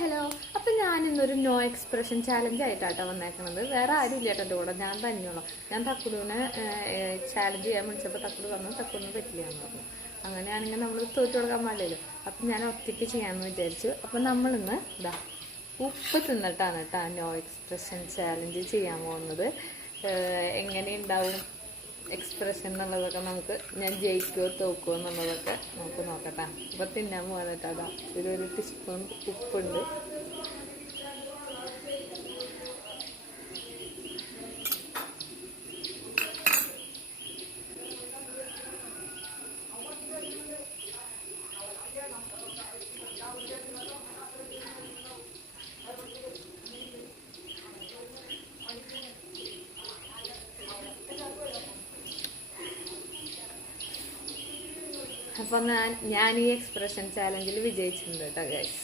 Hello. അപ്പം ഞാനിന്നൊരു no expression challenge ആയിട്ടാട്ടോ വന്നേക്കണത്. വേറെ ആരും ഇല്ല കേട്ടോ എൻ്റെ കൂടെ, ഞാൻ തന്നെയുള്ളൂ. ഞാൻ തക്കുടുവിനെ ചാലഞ്ച് ചെയ്യാൻ വിളിച്ചപ്പോൾ തക്കുട് പറഞ്ഞു തക്കുടിന് പറ്റില്ല എന്ന് പറഞ്ഞു. അങ്ങനെയാണെങ്കിൽ നമ്മൾ തോറ്റു കൊടുക്കാൻ പാടില്ലല്ലോ. അപ്പം ഞാൻ ഒറ്റയ്ക്ക് ചെയ്യാമെന്ന് വിചാരിച്ചു. അപ്പം നമ്മളിന്ന് ഇതാ ഉപ്പ് തിന്നിട്ടാണ് കേട്ടോ നോ എക്സ്പ്രഷൻ ചാലഞ്ച് ചെയ്യാൻ പോകുന്നത്. എങ്ങനെയുണ്ടാവും എക്സ്പ്രഷൻ എന്നുള്ളതൊക്കെ നമുക്ക്, ഞാൻ ജയിക്കുമോ തോക്കുമോ എന്നുള്ളതൊക്കെ നമുക്ക് നോക്കട്ടെ. അപ്പോൾ തിന്നാൻ പോകാനിട്ട് അതാ ഒരു ടീസ്പൂൺ ഉപ്പുണ്ട്. അപ്പം ഞാൻ ഈ എക്സ്പ്രഷൻ ചാലഞ്ചിൽ വിജയിച്ചിട്ടുണ്ട് കേട്ടോ ഗൈസ്.